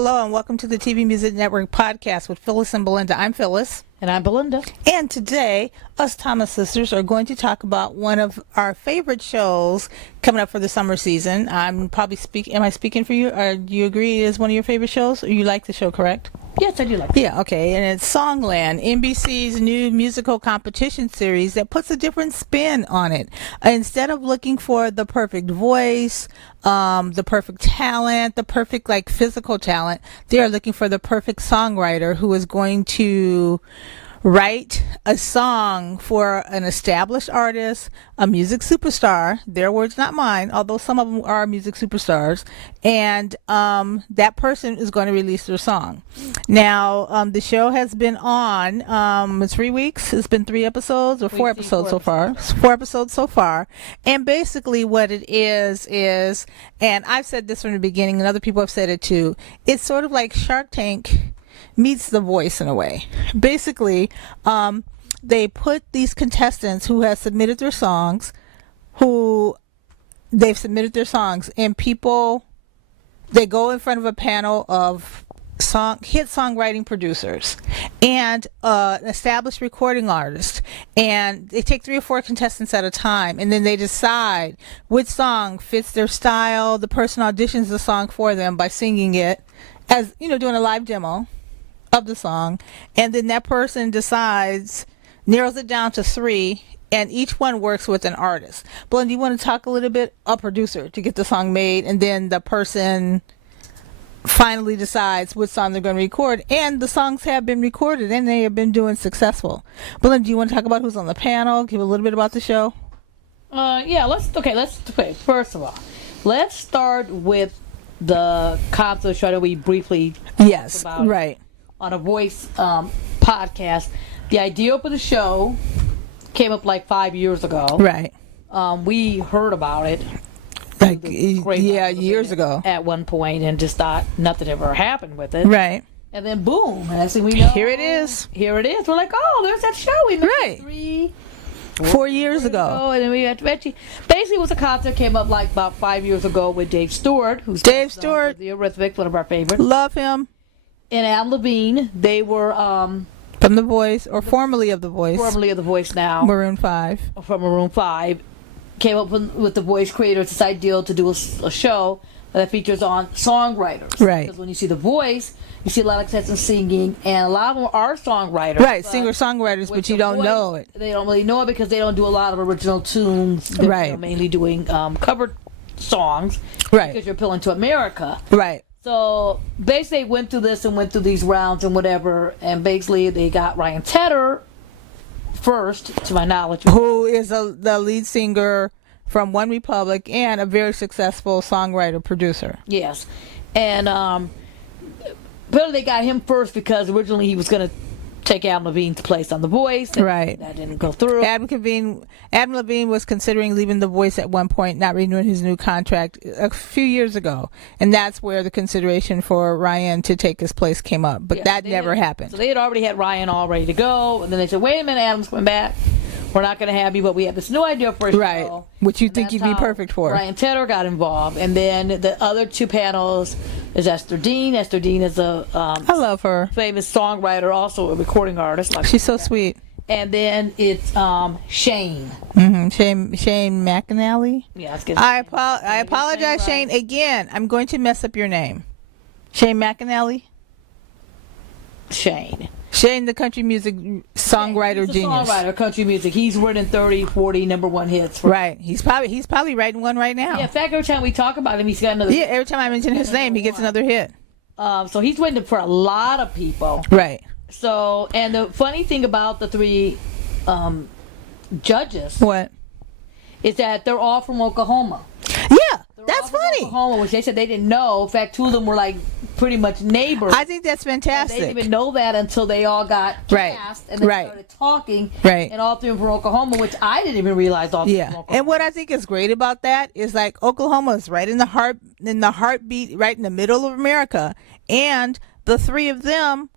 Hello and welcome to the TV Music Network Podcast with Phyllis and Belinda. I'm Phyllis. And I'm Belinda. And today, us Thomas sisters are going to talk about one of our favorite shows coming up for the summer season. Am I speaking for you? Or do you agree it is one of your favorite shows? Or you like the show, correct? Yes, I do like it. Yeah, okay. And it's Songland, NBC's new musical competition series that puts a different spin on it. Instead of looking for the perfect voice, the perfect talent, the perfect physical talent, they are looking for the perfect songwriter who is going to write a song for an established artist, a music superstar, their words not mine, although some of them are music superstars, and that person is going to release their song. Now the show has been on 3 weeks. It's been 3 episodes or 4 episodes so far. 4 episodes so far. And basically what it is, and I've said this from the beginning and other people have said it too, it's sort of like Shark Tank meets The Voice in a way. Basically, they put these contestants who have submitted their songs, and people, they go in front of a panel of hit songwriting producers and an established recording artist, and they take 3 or 4 contestants at a time, and then they decide which song fits their style. The person auditions the song for them by singing it, as doing a live demo of the song, and then that person narrows it down to 3, and each one works with an artist. Belinda, you want to talk a little bit, a producer to get the song made, and then the person finally decides which song they're going to record, and the songs have been recorded and they have been doing successful. Belinda, do you want to talk about who's on the panel, give a little bit about the show? First of all, let's start with the concert show that we briefly talked about. Right. On a Voice podcast. The idea for the show came up 5 years ago. Right. We heard about it. Years ago. At one point, and just thought nothing ever happened with it. Right. And then boom, and next thing we know, here it is. We're like, oh, there's that show we made 4 years ago. And then we had basically it was a concert came up about 5 years ago with Dave Stewart, who's the Eurythmics, one of our favorites. Love him. And Adam Levine. They were from The Voice, or formerly of The Voice. Formerly of The Voice now. Maroon 5. From Maroon 5. Came up with The Voice creators this idea to do a show that features on songwriters. Right. Because when you see The Voice, you see a lot of contestants singing, and a lot of them are songwriters. Right, singer-songwriters, but you don't know it. They don't really know it because they don't do a lot of original tunes. They're mainly doing covered songs. Right. Because you're appealing to America. Right. So basically, they went through these rounds and whatever, and basically they got Ryan Tedder first, to my knowledge, who is the lead singer from OneRepublic and a very successful songwriter producer. Yes, and but they got him first because originally he was going to take Adam Levine's place on The Voice. And right. That didn't go through. Adam Levine was considering leaving The Voice at one point, not renewing his new contract a few years ago. And that's where the consideration for Ryan to take his place came up. But that never happened. So they had already had Ryan all ready to go. And then they said, wait a minute, Adam's coming back. We're not going to have you, but we have this new idea for a show. Right, which you think you'd be perfect for. Ryan Tedder got involved. And then the other 2 panels is Esther Dean. Esther Dean is a I love her. Famous songwriter, also a recording artist. She's so sweet. And then it's Shane. Mm-hmm. Shane McAnally. Yeah, I apologize, Shane. Again, I'm going to mess up your name. Shane McAnally? Shane, the country music songwriter genius. Songwriter, country music. He's written 30, 40 number 1 hits. Right. He's probably writing one right now. Yeah, in fact, every time we talk about him, he's got another. Yeah, every time I mention his name, he gets another hit. So he's written for a lot of people. Right. So, and the funny thing about the 3 judges. What? Is that they're all from Oklahoma. Yeah, that's funny. Oklahoma, which they said they didn't know. In fact, 2 of them were pretty much neighbors. I think that's fantastic. And they didn't even know that until they all got cast and they started talking. Right. And all 3 of them from Oklahoma, which I didn't even realize all 3 from Oklahoma. And what I think is great about that is Oklahoma is right in the heartbeat, right in the middle of America, and the 3 of them,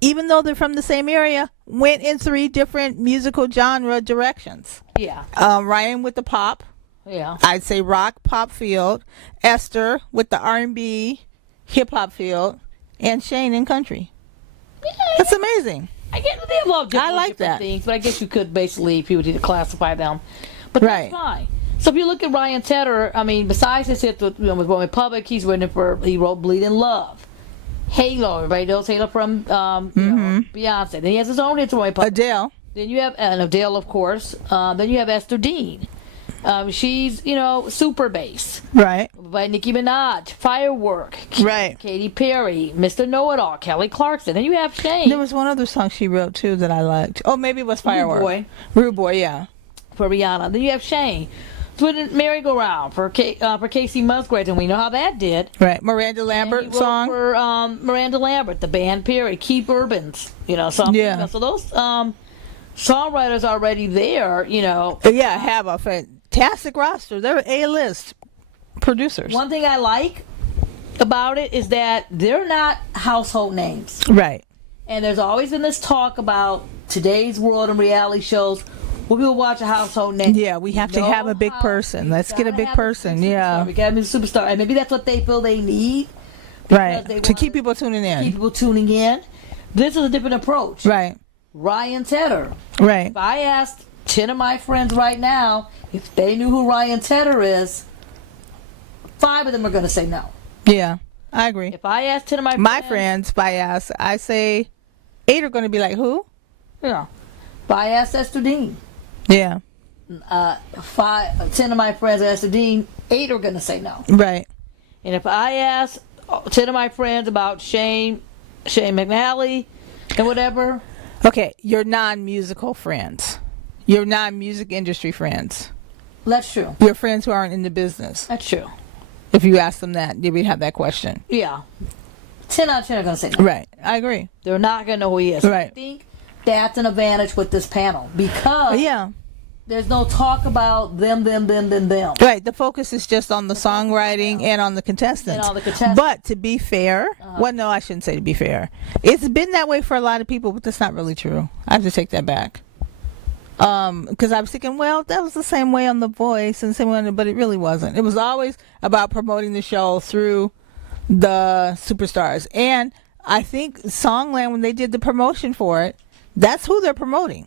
even though they're from the same area, went in 3 different musical genre directions. Yeah. Ryan with the pop. Yeah. I'd say rock pop field. Esther with the R&B hip hop field. and Shane in country. That's amazing. I get they have all different, I like different that. things, but I guess you could basically, if you would classify them. But Right. that's fine. So if you look at Ryan Tedder, I mean, besides his hit with OneRepublic, he wrote Bleed in Love. Halo, everybody knows Halo from Beyonce. Then he has his own hits with OneRepublic. Adele. Then you have Adele, of course. Then you have Esther Dean. She's, Super Bass Right. by Nicki Minaj, Firework, Right. Katy Perry, Mr. Know-It-All, Kelly Clarkson. Then you have Shane. There was one other song she wrote too that I liked. Oh, maybe it was Firework. Boy. Rude Boy, yeah. For Rihanna. Then you have Shane. With Merry-Go-Round for Casey Musgraves, and we know how that did. Right. Miranda And he Lambert wrote song. for Miranda Lambert, the band period, Keith Urban's, something. Yeah. So those songwriters already there, Yeah, have a fantastic roster. They're A-list producers. One thing I like about it is that they're not household names. Right. And there's always been this talk about today's world and reality shows. When people watch a household name, Yeah, we have to have a big person. Let's get a big person. Yeah. We gotta be a superstar, and maybe that's what they feel they need. Right. they To wanna keep people tuning Keep in. people tuning in. This is a different approach. Right. Ryan Tedder. Right. If I asked 10 of my friends right now if they knew who Ryan Tedder is, 5 of them are going to say no. Yeah. I agree. If I asked 10 of My friends, if I ask, I say 8 are going to be like, who? if I asked Esther Dean, Yeah. 10 of my friends asked Esther Dean, 8 are going to say no. Right. And if I asked 10 of my friends about Shane McNally and whatever, Okay, your non-musical friends. Your non-music industry friends. that's true. Your friends who aren't in the business. That's true. If you ask them that, they would have that question. Yeah. 10 out of 10 are going to say no. Right. I agree. They're not going to know who he is. Right. I think that's an advantage with this panel because Yeah. there's no talk about them. Right. The focus is just on the songwriting and on the contestants. And on the contestants. But to be fair, well, no, I shouldn't say to be fair. It's been that way for a lot of people, but that's not really true. I have to take that back. Because I was thinking, well, that was the same way on The Voice and the same way on but it really wasn't. It was always about promoting the show through the superstars. And I think Songland, when they did the promotion for it, that's who they're promoting.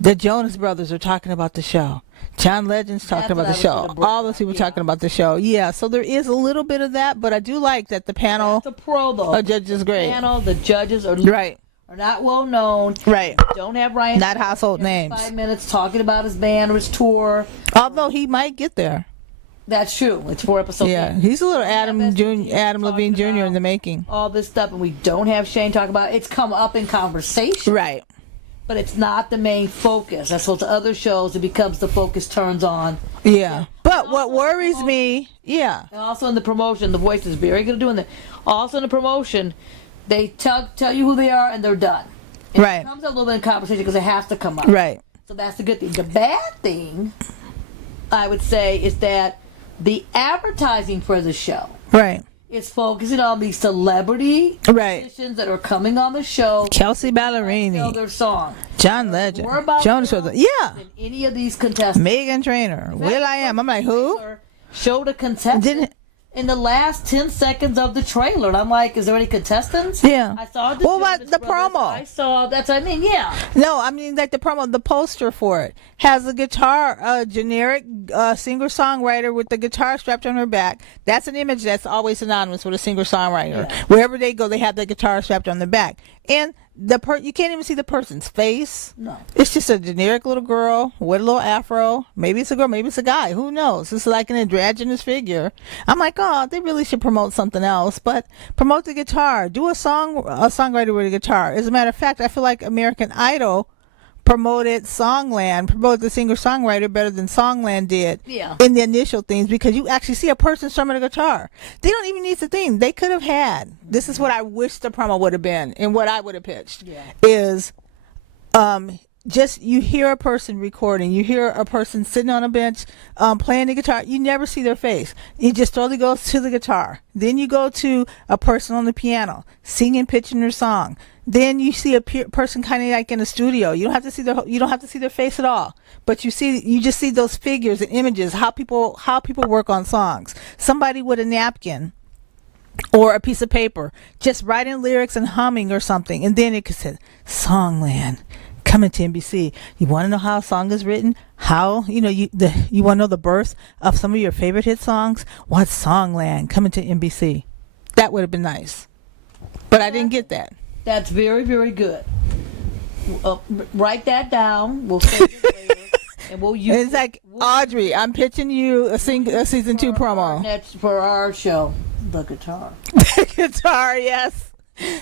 The Jonas Brothers are talking about the show. John Legend's talking about the show. All those people talking about the show. Yeah, so there is a little bit of that, but I do like that the panel The pro though. of judges is great. The judges are Right, are not well known. right. Don't have Ryan. Not household every names. 5 minutes talking about his band or his tour. Although he might get there. That's true. It's 4 episodes. Yeah, in. he's a little Adam Talking Levine Jr. in about the making. all this stuff, and we don't have Shane talk about it. It's come up in conversation, Right. but it's not the main focus. That's what the other shows, it becomes the focus turns on. Yeah. But what worries me, yeah. And also in the promotion, The Voice is very good at doing that. Also in the promotion, they tell you who they are and they're done. And Right. It comes up a little bit in conversation because it has to come up. Right. So that's the good thing. The bad thing, I would say, is that the advertising for the show Right. is focusing on these celebrity Right. musicians that are coming on the show. Kelsey Tell Ballerini, their song. John Legend, More about Jonas them Brothers. Yeah. than any of these contestants. Megan Trainor, Will I Am. I'm like, who? Show the contestants Didn't- in the last 10 seconds of the trailer. And I'm like, is there any contestants? Yeah. I saw Well, what, Jonas the Brothers. promo? I saw, that's what I mean, yeah. No, I mean like the promo, the poster for it has a guitar, a generic singer-songwriter with the guitar strapped on her back. That's an image that's always synonymous with a singer-songwriter. Yeah. Wherever they go, they have the guitar strapped on their back, and you can't even see the person's face. No. It's just a generic little girl with a little afro. Maybe it's a girl, maybe it's a guy. Who knows? It's like an androgynous figure. I'm like, oh, they really should promote something else, but promote the guitar. Do a songwriter with a guitar. As a matter of fact, I feel like American Idol promoted Songland, promoted the singer-songwriter better than Songland did Yeah. in the initial things, because you actually see a person strumming a guitar. They don't even need the thing. They could have had, this is what I wish the promo would have been and what I would have pitched, Yeah. is just you hear a person recording, you hear a person sitting on a bench playing the guitar. You never see their face. You just totally goes to the guitar. Then you go to a person on the piano singing, pitching their song. Then you see a person kind of like in a studio. You don't have to see their face at all. But you just see those figures and images, how people work on songs. Somebody with a napkin or a piece of paper, just writing lyrics and humming or something, and then it could say Songland coming to NBC. You want to know how a song is written? How you want to know the birth of some of your favorite hit songs? Watch Songland coming to NBC. That would have been nice, but I didn't get that. That's very, very good. Write that down. We'll save it later, and we'll use. It's like Audrey. I'm pitching you a season 2 promo. That's for our show. The guitar. The guitar, yes.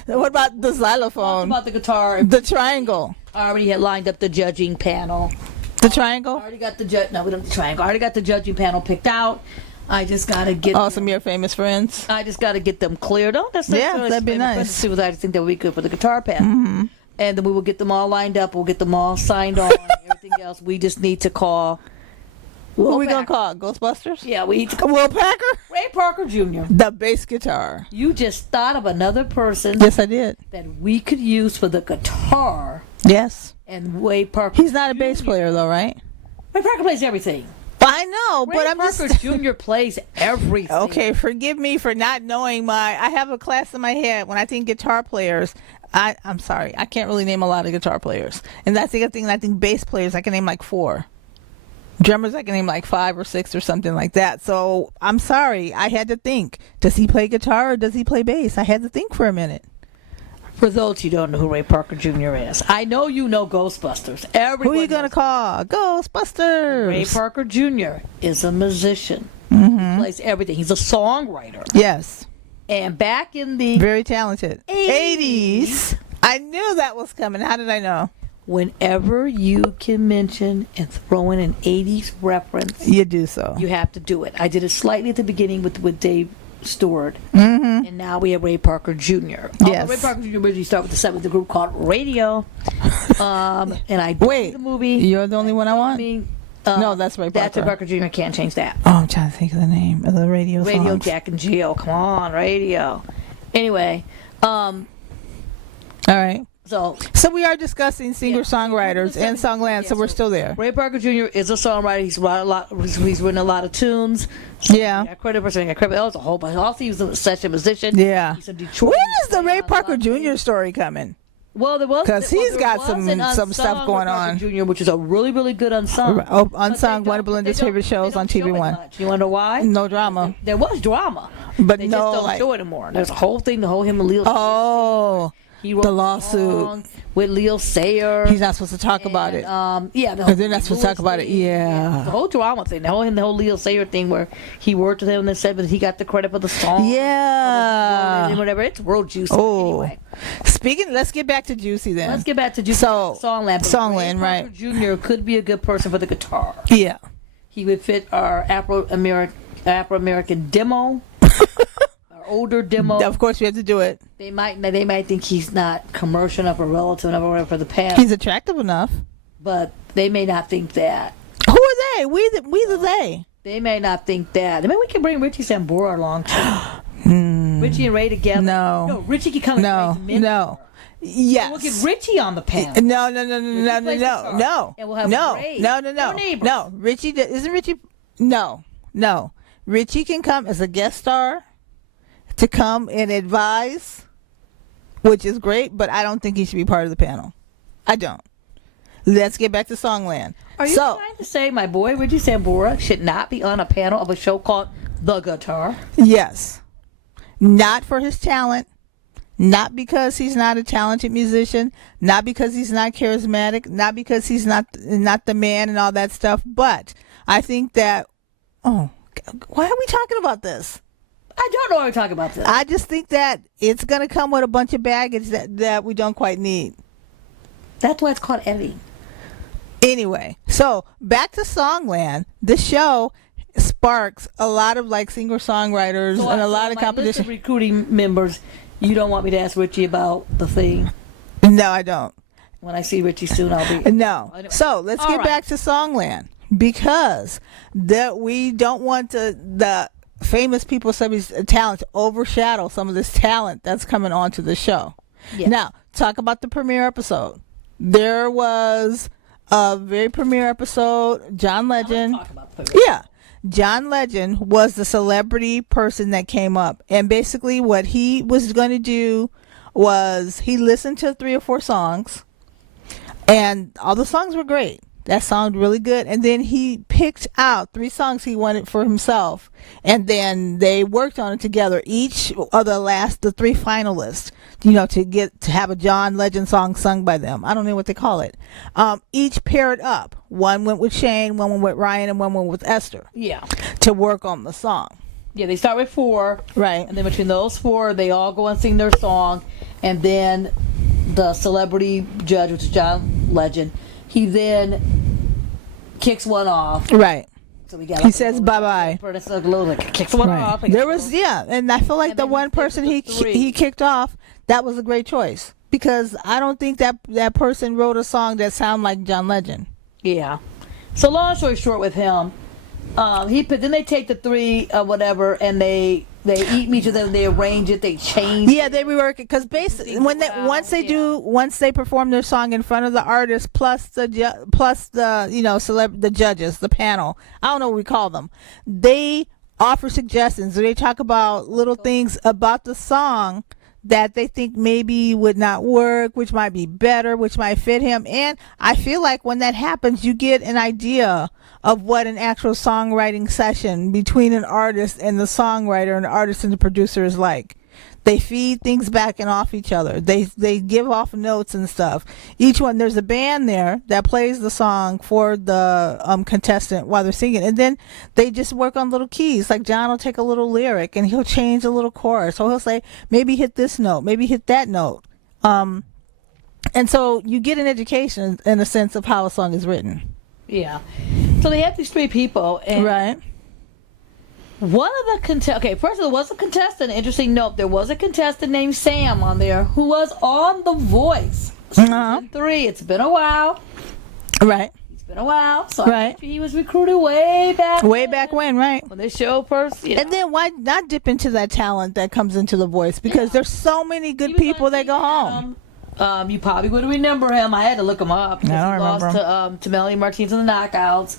What about the xylophone? What about the guitar? The triangle. I already had lined up the judging panel. The triangle? I already got the No, we don't have the triangle. I already got the judging panel picked out. I just gotta get. Oh, some of your famous friends. I just gotta get them cleared up. That'd be nice. I just think that would be good for the guitar panel. Mm-hmm. And then we will get them all lined up. We'll get them all signed on. Everything else, we just need to call. What are we going to call it? Ghostbusters? Yeah, we need to call Will Packer? Ray Parker Jr. The bass guitar. You just thought of another person. Yes, I did. That we could use for the guitar. Yes. And Ray Parker He's not a bass player, though, right? Ray Parker plays everything. I know, Ray but I'm Parker just... Jr. plays everything. Okay, forgive me for not knowing I have a class in my head when I think guitar players. I'm sorry. I can't really name a lot of guitar players. And that's the other thing. I think bass players, I can name like 4. Drummers, I can name like 5 or 6 or something like that. So I'm sorry. I had to think. Does he play guitar or does he play bass? I had to think for a minute. For those who don't know who Ray Parker Jr. is, I know you know Ghostbusters. Everyone who are you going to call? Ghostbusters. Ray Parker Jr. is a musician. Mm-hmm. He plays everything. He's a songwriter. Yes. And back in the... Very talented. 80s. I knew that was coming. How did I know? Whenever you can mention and throw in an 80s reference, you do so. You have to do it. I did it slightly at the beginning with Dave Stewart, mm-hmm. and now we have Ray Parker Jr. Yes. Ray Parker Jr. originally started with the group called Radio, and I wait the movie. You're the only one I want. No, that's Ray Parker. That's Ray Parker Jr. Can't change that. Oh, I'm trying to think of the name of the radio songs. Jack and Jill. Come on, Radio. Anyway, all right. So we are discussing singer-songwriters and Songland, so we're still there. Ray Parker Jr. is a songwriter. He's written a lot of tunes. Yeah. I credit for I credit. That was a whole bunch. Also, he was such a musician. Yeah. He's a Detroit. When is the Ray Parker Jr. story coming? Well, there was because he's got some stuff going on. Jr., which is a really, really good unsung. Unsung, one of Belinda's favorite shows on TV1. You want to know why? No drama. There was drama, but they no, just don't show it anymore. There's a whole thing, the whole him and Leo. Oh. He wrote the lawsuit with Leo Sayer. He's not supposed to talk about it. Yeah, they're not supposed to talk about it. Yeah, the whole drama thing, the whole Leo Sayer thing, where he worked with him and said that he got the credit for the song. Yeah, and whatever. It's real juicy. Oh, anyway. Let's get back to Juicy then. Let's get back to Juicy. So Songland, right? Jr. could be a good person for the guitar. Yeah, he would fit our Afro-American demo. Older demo. Of course, we have to do it. They might think he's not commercial enough or relative enough or whatever for the past. He's attractive enough, but they may not think that. Who are they? We the they. They may not think that. I mean, we can bring Richie Sambora along too. Richie and Ray together. No, Richie can come. No. Yes. We'll get Richie on the panel. No. And we'll have Ray. No. Richie isn't Richie. No. Richie can come as a guest star. To come and advise, which is great, but I don't think he should be part of the panel. I don't. Let's get back to Songland. Are you trying to say my boy Richie Sambora should not be on a panel of a show called The Guitar? Yes. Not for his talent. Not because he's not a talented musician. Not because he's not charismatic. Not because he's not the man and all that stuff. But I think that... Oh, why are we talking about this? I don't know why we're talking about this. I just think that it's going to come with a bunch of baggage that we don't quite need. That's why it's called editing. Anyway, so back to Songland. The show sparks a lot of singer-songwriters and a lot of competition. List of recruiting members, you don't want me to ask Richie about the thing? No, I don't. When I see Richie soon, I'll be... No. So let's get back to Songland because we don't want the famous people, somebody's talent to overshadow some of this talent that's coming onto the show. Yes. Now, talk about the premiere episode. There was a very premiere episode. John Legend. Talk about the premiere. Yeah. John Legend was the celebrity person that came up, and basically what he was going to do was he listened to 3 or 4 songs, and all the songs were great. That sounded really good. And then he picked out 3 songs he wanted for himself. And then they worked on it together. Each of the 3 finalists, to have a John Legend song sung by them. I don't know what they call it. Each paired up. One went with Shane, one went with Ryan, and one went with Esther. Yeah. To work on the song. Yeah, they start with 4. Right. And then between those 4, they all go and sing their song. And then the celebrity judge, which is John Legend, he then kicks one off. Right. So we got. He says bye-bye. Kicks one off. There was, and I feel like the one person he kicked off, that was a great choice, because I don't think that person wrote a song that sounded like John Legend. Yeah. So long story short, with him, then they take the 3 whatever, and they eat each of them. They arrange it. They change. Yeah, they rework it, because basically once they perform their song in front of the artist plus the judges, the panel. I don't know what we call them. They offer suggestions. They talk about little things about the song that they think maybe would not work, which might be better, which might fit him. And I feel like when that happens, you get an idea of what an actual songwriting session between an artist and the songwriter, and the artist and the producer is like. They feed things back and off each other. They give off notes and stuff. Each one, there's a band there that plays the song for the contestant while they're singing, and then they just work on little keys. Like John will take a little lyric and he'll change a little chorus. So he'll say, maybe hit this note, maybe hit that note. And so you get an education in a sense of how a song is written. Yeah. So they have these 3 people, and right. One of the okay, first there was a contestant. Interesting note: there was a contestant named Sam on there who was on The Voice. Season 3. It's been a while. Right. It's been a while. So right. He was recruited way back. Back when, right? When they show first. And then why not dip into that talent that comes into The Voice? Because there's so many good people that go home. You probably would remember him. I had to look him up. I don't remember. He lost to Melanie Martinez in the Knockouts.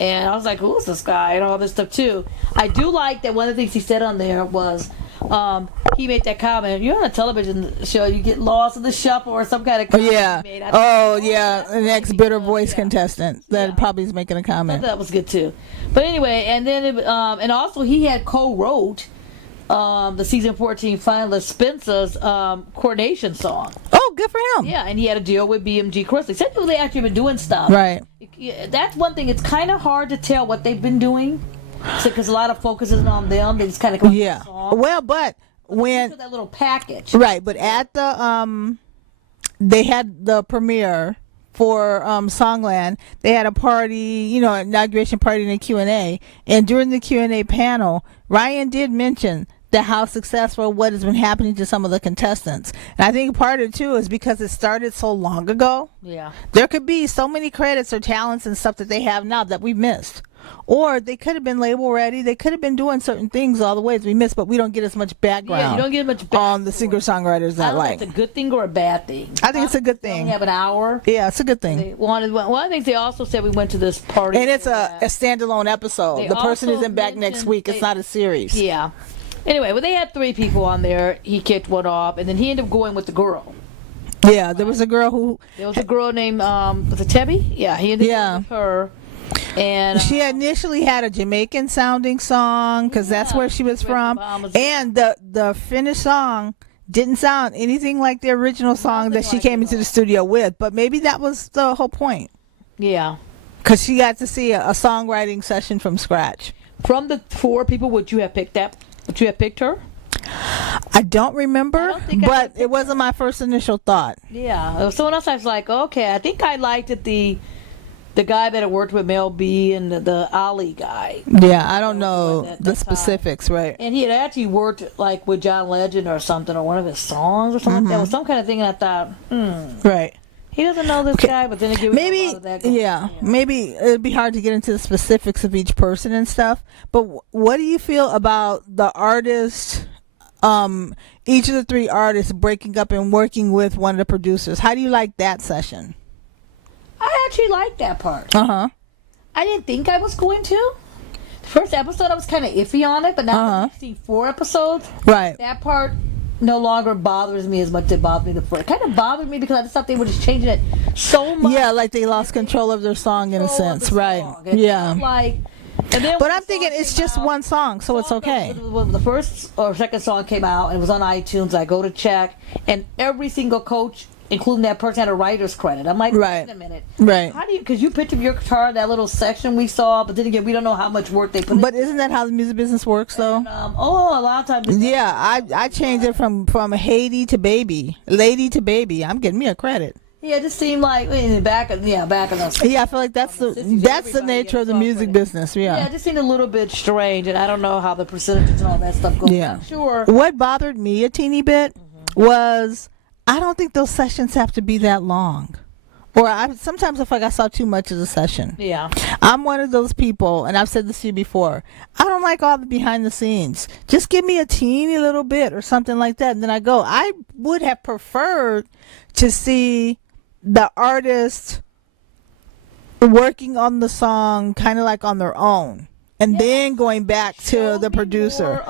And I was like, who's this guy? And all this stuff, too. I do like that one of the things he said on there was, he made that comment, you're on a television show, you get lost in the shuffle or some kind of comment. Yeah. An ex-bitter voice contestant that probably is making a comment. I thought that was good, too. But anyway, and then, and also he had co-wrote the season 14 finalist Spencer's coordination song. Oh, good for him. Yeah, and he had a deal with BMG Crystal. Said they actually been doing stuff. Right. That's one thing. It's kind of hard to tell what they've been doing because a lot of focus is on them. They just kind of come up with a song. Well, but when that little package, right? But at the they had the premiere for Songland. They had a party, inauguration party and a Q&A. And during the Q&A panel, Ryan did mention how successful what has been happening to some of the contestants. And I think part of it too is because it started so long ago. Yeah. There could be so many credits or talents and stuff that they have now that we've missed. Or they could have been label ready. They could have been doing certain things all the ways we missed, but we don't get as much background. Yeah, you don't get much background on the singer-songwriters that I don't know if it's a good thing or a bad thing. I think it's a good thing. We only have an hour. Yeah, it's a good thing. One of the things they also said, we went to this party. And it's a standalone episode. The person isn't back next week. It's not a series. Yeah. Anyway, they had 3 people on there. He kicked one off, and then he ended up going with the girl. Yeah, there was a girl who... There was a girl named, was it Tebby? Yeah, he ended up with her. And she initially had a Jamaican sounding song because that's where she was from. And the finished song didn't sound anything like the original song that she came into the studio with. But maybe that was the whole point. Yeah. Because she got to see a songwriting session from scratch. From the 4 people, would you have picked her? I don't remember, but it wasn't my first initial thought. Yeah. Someone else I was like, okay, I think I liked it, the guy that had worked with Mel B and the Ali guy. Yeah, I don't know the specifics, right? And he had actually worked like with John Legend or something, or one of his songs or something like that. It was some kind of thing, and I thought, right. He doesn't know this guy, but then again, maybe maybe it'd be hard to get into the specifics of each person and stuff. But what do you feel about the artist? Each of the 3 artists breaking up and working with one of the producers. How do you like that session? I actually liked that part. I didn't think I was going to. The first episode, I was kind of iffy on it, but now that I've seen 4 episodes, Right. that part no longer bothers me as much as it bothered me before. It kind of bothered me because I just thought they were just changing it so much. Yeah, like they lost control of their song in a sense, right? Yeah. Like, and then But I'm thinking it's just one song, so it's okay. When the first or second song came out and it was on iTunes, I go to check, and every single coach, including that person, had a writer's credit. I'm like, Right. wait a minute. Right. How do you, because you picked up your guitar in that little section we saw, but then again, we don't know how much work they put in. But isn't that how the music business works, though? And, a lot of times. Yeah, I changed it from Haiti to baby, lady to baby. I'm getting me a credit. Yeah, it just seemed like in the back of the. Yeah, I feel like that's the nature of the music business. Yeah, it just seemed a little bit strange, and I don't know how the percentages and all that stuff goes. Yeah, I'm sure. What bothered me a teeny bit was I don't think those sessions have to be that long. Or sometimes I feel like I saw too much of the session. Yeah. I'm one of those people, and I've said this to you before. I don't like all the behind the scenes. Just give me a teeny little bit or something like that, and then I go. I would have preferred to see the artist working on the song kind of like on their own. And then going back to the producer.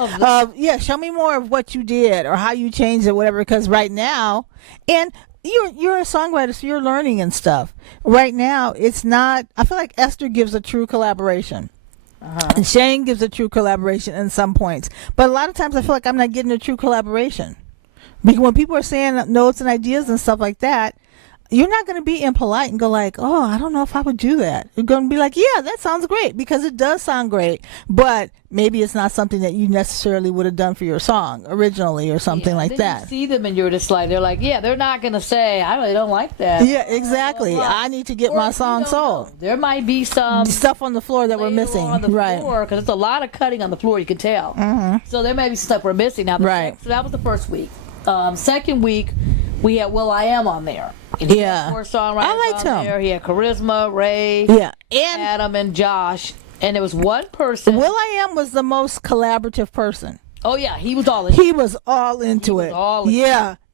Show me more of what you did or how you changed it, whatever. Because right now, and you're a songwriter, so you're learning and stuff. Right now, it's not. I feel like Esther gives a true collaboration. And Shane gives a true collaboration in some points. But a lot of times I feel like I'm not getting a true collaboration. Because when people are saying notes and ideas and stuff like that, you're not going to be impolite and go like, oh, I don't know if I would do that. You're going to be like, yeah, that sounds great, because it does sound great. But maybe it's not something that you necessarily would have done for your song originally or something like that. You see them and you're just like, they're like, yeah, they're not going to say, I really don't like that. Yeah, exactly. I need to get my song sold. There might be some stuff on the floor that we're missing. On the floor, because it's a lot of cutting on the floor, you can tell. So there may be stuff we're missing. Now, so that was the first week. Second week, we had Will.i.am on there. And he had 4 songwriters I liked him. there. He had Charisma, Ray, and Adam, and Josh. And there was one person. Will.i.am was the most collaborative person. Oh, yeah. He was all into it. He was all into it.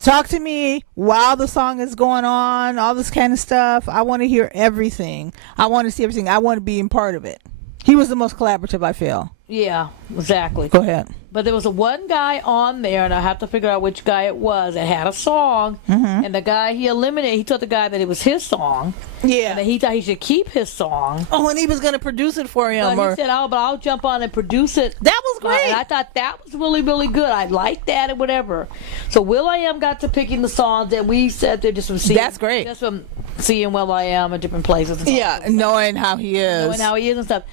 Talk to me while the song is going on, all this kind of stuff. I want to hear everything. I want to see everything. I want to be in part of it. He was the most collaborative, I feel. Yeah, exactly. Go ahead. But there was one guy on there, and I have to figure out which guy it was, that had a song, and the guy he eliminated, he told the guy that it was his song, and that he thought he should keep his song. Oh, and he was going to produce it for him. But he said, but I'll jump on and produce it. That was great. And I thought that was really, really good. I liked that and whatever. So Will.i.am got to picking the songs, and we sat there just from seeing. That's great. Just from seeing Will.i.am in different places. And knowing how he is. Knowing how he is and stuff.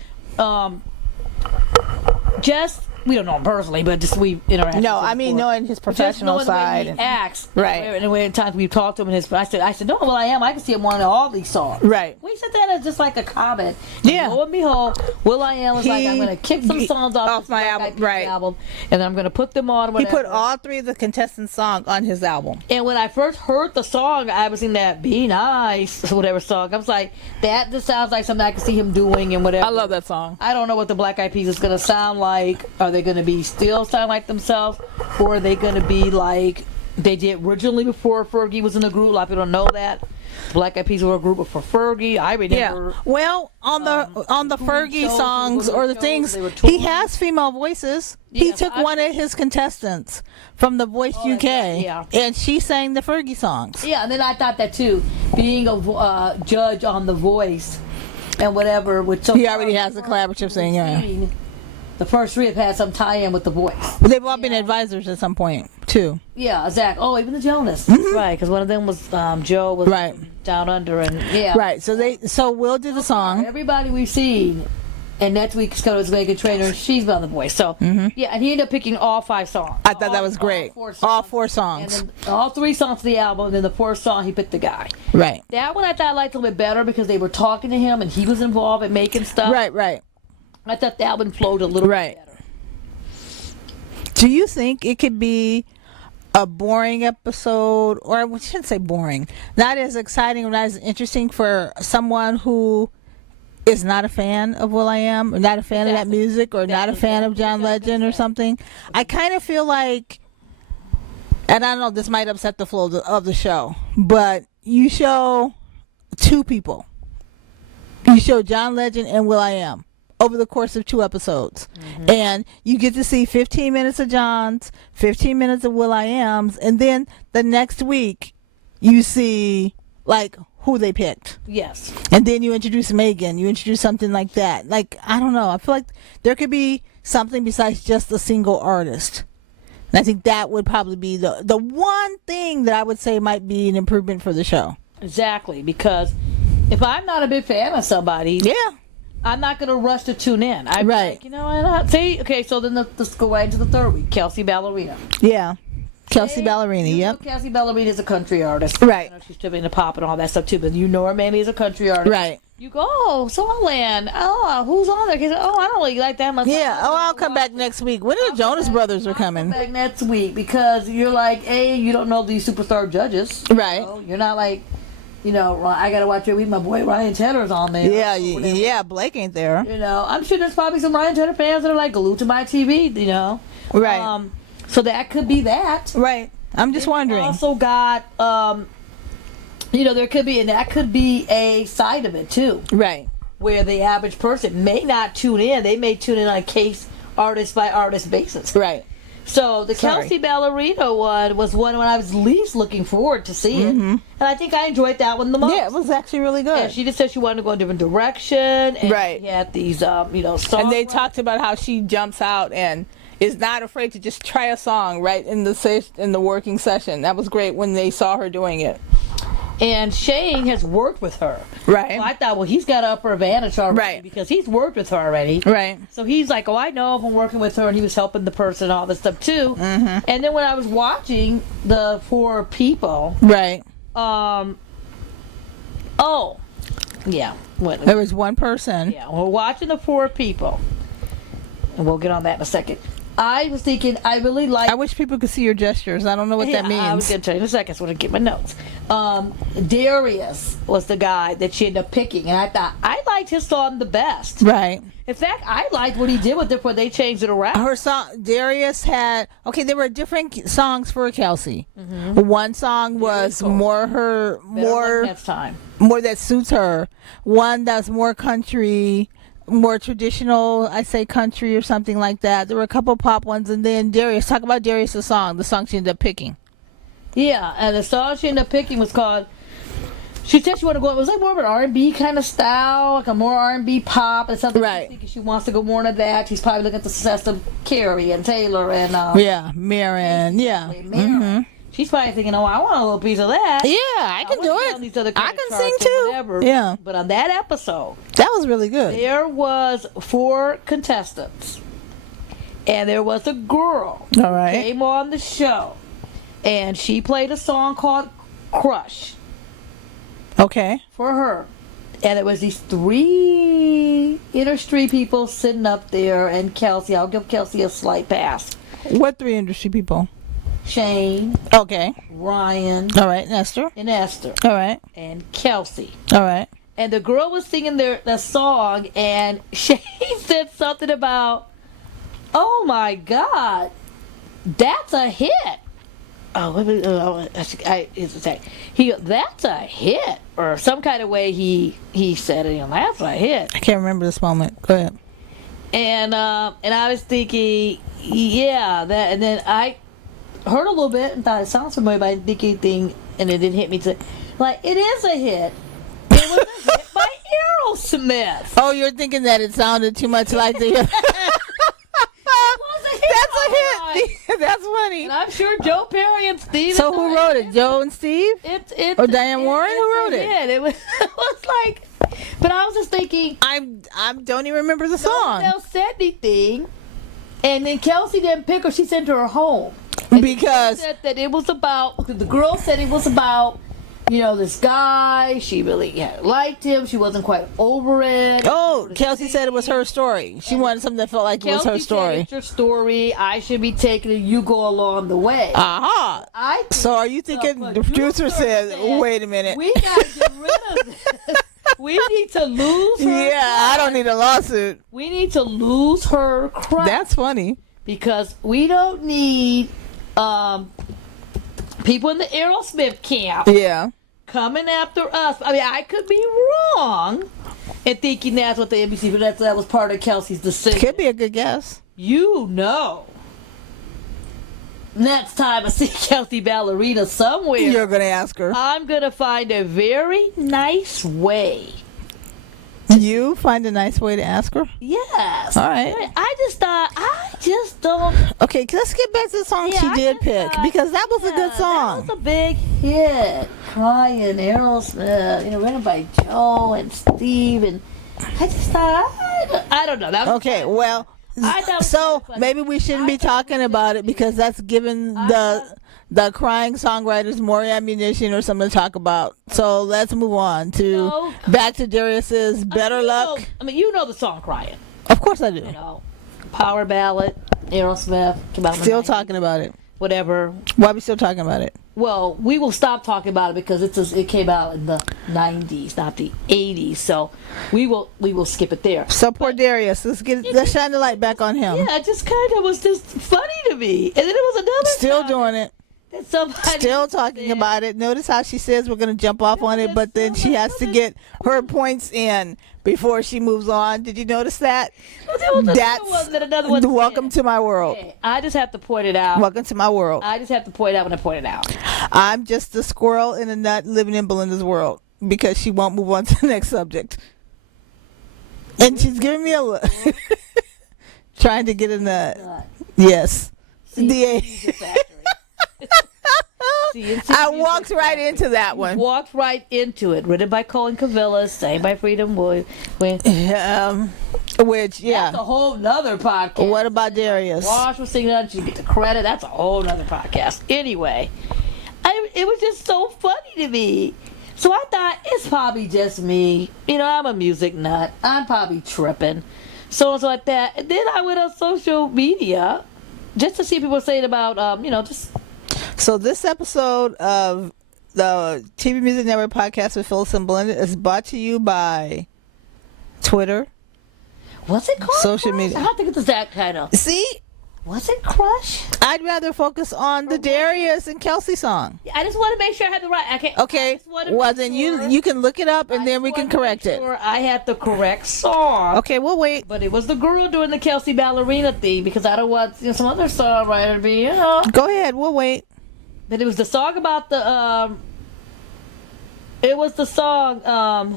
We don't know him personally, but just we interact. No, I mean knowing his professional side. The way he acts. Right. And the way at times we've talked to him, I said, no, Will.i.am, I can see him on all these songs. Right. We said that as just like a comment. Yeah. And lo and behold, Will.i.am was like, I'm going to kick some songs off my album. Right. And then I'm going to put them on. Whatever. He put all 3 of the contestants' songs on his album. And when I first heard the song, I was in that Be Nice, whatever song. I was like, that just sounds like something I can see him doing and whatever. I love that song. I don't know what the Black Eyed Peas is going to sound like. Are they going to be still sound like themselves, or are they going to be like they did originally before Fergie was in the group? A lot of people don't know that Black Eyed Peas were a group before Fergie. I remember. Yeah. Well, on the Fergie songs or the things, he has female voices. He took one of his contestants from The Voice UK, and she sang the Fergie songs. Yeah, and then I thought that too, being a judge on The Voice and whatever. He already has a collaborative thing. The first 3 have had some tie-in with The Voice. They've all been advisors at some point, too. Yeah, Zach. Oh, even the Jonas. That's right, because one of them was Joe was Down Under, and Right. So Will did the song. Everybody we've seen, and next week's going to Megan Trainor, and she's been on The Voice. So yeah, and he ended up picking all 5 songs. I thought that was great. All 4 songs. And then all 3 songs for the album, and then the 4th song he picked the guy. Right. That one I thought I liked a little bit better because they were talking to him, and he was involved in making stuff. Right. I thought that one flowed a little bit better. Do you think it could be a boring episode, or we shouldn't say boring, not as exciting or not as interesting for someone who is not a fan of Will.i.am, or not a fan of that music, or not a fan of John Legend or something? I kind of feel like, and I don't know, this might upset the flow of the show, but you show 2 people. You show John Legend and Will.i.am over the course of 2 episodes. And you get to see 15 minutes of John's, 15 minutes of will.i.am's, and then the next week you see like who they picked. Yes. And then you introduce Megan, you introduce something like that. Like, I don't know, I feel like there could be something besides just a single artist. And I think that would probably be the one thing that I would say might be an improvement for the show. Exactly, because if I'm not a big fan of somebody, I'm not going to rush to tune in. I'm like, you know what? See, okay, so then let's go right into the third week. Kelsey Ballerina. Yeah. Kelsey Ballerina, yep. Kelsey Ballerina is a country artist. Right. You know, she's tripping to pop and all that stuff too, but you know her mainly as a country artist. Right. You go, oh, Songland. Oh, who's on there? Oh, I don't really like that much. Yeah. Oh, I'll come back next week. When are the Jonas Brothers are coming? I'll come back next week because you're like, hey, you don't know these superstar judges. Right. You know? You're not like, you know, I got to watch every week. My boy Ryan Tedder's on there. Yeah, Blake ain't there. You know, I'm sure there's probably some Ryan Tedder fans that are like glued to my TV, you know. Right. So that could be that. Right. I'm just wondering. Also got, you know, there could be, and that could be a side of it too. Right. Where the average person may not tune in. They may tune in on a case artist by artist basis. Right. So the Kelsey Ballerina one was one when I was least looking forward to seeing. And I think I enjoyed that one the most. Yeah, it was actually really good. And she just said she wanted to go in a different direction. And right. She had these, you know, songs. And they talked about how she jumps out and is not afraid to just try a song right in the working session. That was great when they saw her doing it. And Shane has worked with her. Right. So I thought, well, he's got an upper advantage already. Right. Because he's worked with her already. Right. So he's like, oh, I know if I'm working with her, and he was helping the person and all this stuff too. And then when I was watching the 4 people. Right. Oh. Yeah. There was one person. Yeah. We're watching the 4 people. And we'll get on that in a second. I was thinking, I really like. I wish people could see your gestures. I don't know what that means. I was going to tell you in a second. So I want to get my notes. Darius was the guy that she ended up picking, and I thought I liked his song the best. Right. In fact, I liked what he did with it before they changed it around. Her song, Darius had. Okay, there were different songs for Kelsey. One song was more next time. More that suits her. One that's more country. More traditional, I say country or something like that. There were a couple pop ones, and then Darius. Talk about Darius' song, the song she ended up picking. Yeah, and the song she ended up picking was called. She said she wanted to go. It was like more of an R&B kind of style, like a more R&B pop, and something. Right. She's thinking she wants to go more into that. She's probably looking at the success of Carrie and Taylor and Marin. Yeah. She's probably thinking, oh, I want a little piece of that. Yeah, I can do it. These other I can charts sing or too. whatever. Yeah. But on that episode, that was really good. There was 4 contestants, and there was a girl All right. who came on the show, and she played a song called "Crush" Okay. for her. And it was these 3 industry people sitting up there, and Kelsey. I'll give Kelsey a slight pass. What 3 industry people? Shane. Okay. Ryan. All right. Esther. And Esther. All right. And Kelsey. All right. And the girl was singing the song, and Shane said something about, oh my God, that's a hit. Oh, that's a hit. Or some kind of way he said it, that's a hit. I can't remember this moment. Go ahead. And I was thinking, yeah, that, and then I heard a little bit and thought it sounds familiar, but I didn't think anything, and it didn't hit me to, like, it is a hit. It was a hit by Aerosmith. Oh, you're thinking that it sounded too much like the. It was a hit. That's a hit. That's funny. And I'm sure Joe Perry and Steve. So who wrote it? Joe and Steve? Or Diane Warren? Who wrote it? It was like, but I was just thinking. I don't even remember the song. No one else said anything, and then Kelsey didn't pick her. She sent her home. Because said that it was about, the girl said it was about, this guy. She really liked him. She wasn't quite over it. Oh, Kelsey said it was her story. She wanted something that felt like it was her story. Said, it's your story. I should be taking it. You go along the way. Aha. So are you thinking the producer said, wait a minute. We got to get rid of this. We need to lose her. Yeah, I don't need a lawsuit. We need to lose her crap. That's funny. Because we don't need people in the Aerosmith camp coming after us. I mean, I could be wrong, and thinking that's what the NBC, but that was part of Kelsey's decision. Could be a good guess. You know. Next time I see Kelsey Ballerina somewhere, You're going to ask her. I'm going to find a very nice way. You find a nice way to ask her? Yes. All right. I just don't. Okay, let's get back to the song she did pick, because that was a good song. That was a big hit. Crying, Aerosmith, written by Joe and Steve, and I just thought, I don't know. That was Okay, fun. well, so maybe we shouldn't be talking about it because that's giving the crying songwriters more ammunition or something to talk about. So let's move on to back to Darius's Better Luck. You know the song Crying. Of course I do. Power ballad, Aerosmith. Came out in the Still 90s. talking about it. Whatever. Why are we still talking about it? Well, we will stop talking about it because it came out in the 90s, not the 80s. So we will skip it there. So poor Darius. Let's shine the light back on him. Yeah, it just kind of was just funny to me. And then it was another Still time doing it. that somebody Still talking about it. Notice how she says we're going to jump off on it, but then she has to get her points in before she moves on. Did you notice that? That's another one. Welcome to my world. Okay, I just have to point it out. Welcome to my world. I just have to point out when I point it out. I'm just a squirrel in a nut living in Belinda's world because she won't move on to the next subject. And she's giving me a look. Trying to get in the... Yes. I walked right into that one. Walked right into it. Written by Colin Cavillas, sang by Freedom Boy. Which, yeah. That's a whole nother podcast. What about Darius? Wash was singing on, she get the credit. That's a whole nother podcast. Anyway, it was just so funny to me. So I thought, it's probably just me. I'm a music nut. I'm probably tripping. So and so like that. And then I went on social media just to see people saying about, just... So this episode of the TV Music Network podcast with Phyllis and Belinda is brought to you by Twitter. What's it called? Social media. I have to get this that kind of. See? Was it Crush? I'd rather focus on the Darius and Kelsey song. I just want to make sure I have the right. Okay. Well, then you can look it up and then we can correct it. I had the correct song. Okay, we'll wait. But it was the girl doing the Kelsey Ballerina thing because I don't want some other songwriter to be, Go ahead, we'll wait. But it was the song about the it was the song I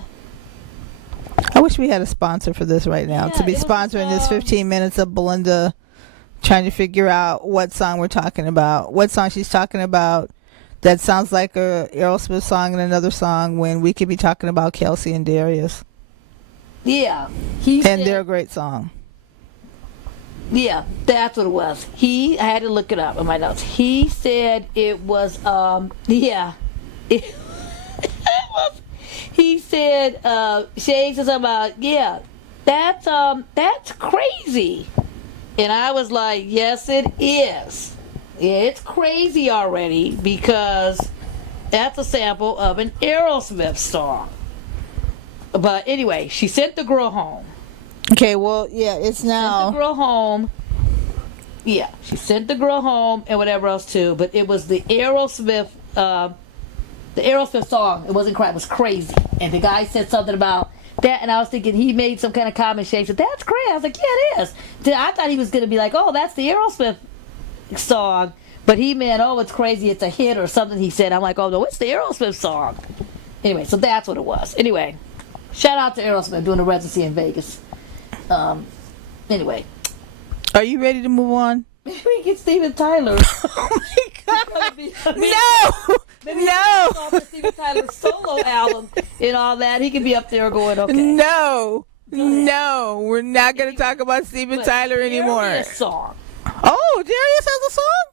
wish we had a sponsor for this right now to be sponsoring this 15 minutes of Belinda trying to figure out what song we're talking about, what song she's talking about that sounds like a Aerosmith song and another song when we could be talking about Kelsey and Darius. Yeah. They're a great song. Yeah, that's what it was. I had to look it up in my notes. He said it was, it was, he said, Shay said something about, that's crazy. And I was like, yes, it is. Yeah, it's crazy already because that's a sample of an Aerosmith song. But anyway, she sent the girl home. Okay, well, yeah, it's now. Sent the girl home. Yeah, she sent the girl home and whatever else too. But it was the Aerosmith song. It wasn't crazy. It was crazy. And the guy said something about that, and I was thinking he made some kind of comment. Shane said, "That's crazy." I was like, "Yeah, it is." Then I thought he was going to be like, "Oh, that's the Aerosmith song," but he meant, "Oh, it's crazy. It's a hit or something." He said, "I'm like, oh no, it's the Aerosmith song." Anyway, so that's what it was. Anyway, shout out to Aerosmith doing a residency in Vegas. Anyway. Are you ready to move on? Maybe we get Steven Tyler. Oh my God. No. Steven Tyler's solo album and all that. He could be up there going, okay. No, we're not going to talk about Steven Tyler anymore. Darius song. Oh, Darius has a song?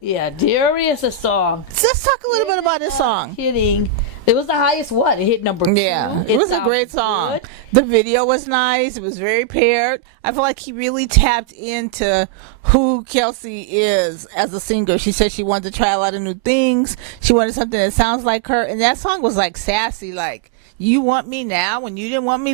Yeah, Darius a song. Let's talk a little bit about this song. Hitting. It was the highest one. It hit number 2. Yeah, it was a great song. Good. The video was nice. It was very paired. I feel like he really tapped into who Kelsey is as a singer. She said she wanted to try a lot of new things. She wanted something that sounds like her. And that song was like sassy, like, you want me now when you didn't want me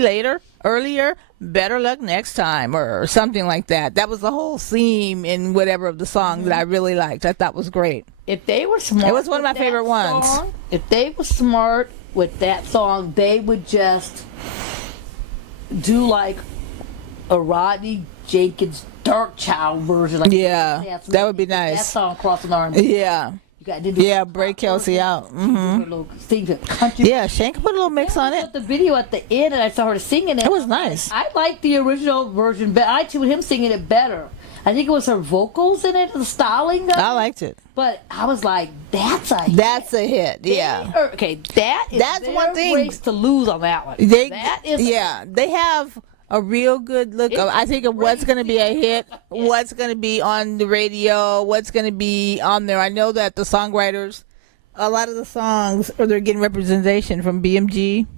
earlier, better luck next time, or something like that. That was the whole theme in whatever of the song that I really liked. I thought was great. If they were smart, it was one of my favorite ones. If they were smart with that song, they would just do like a Rodney Jenkins Dark Child version. Like Yeah, that would be That nice. song crossing R&B. Yeah. You got to do Yeah, break Kelsey out. Country. Yeah, Shane can put a little mix on it. The video at the end, and I saw her singing it. It was nice. I like the original version, but I too with him singing it better. I think it was her vocals in it, the styling. Of I it. liked it. But I was like, that's a hit. That's a hit. Yeah. Okay, that's one one thing. race to lose on that one. That is they have a real good look. I think of what's going to be a hit, what's going to be on the radio, what's going to be on there. I know that the songwriters, a lot of the songs, or they're getting representation from BMG.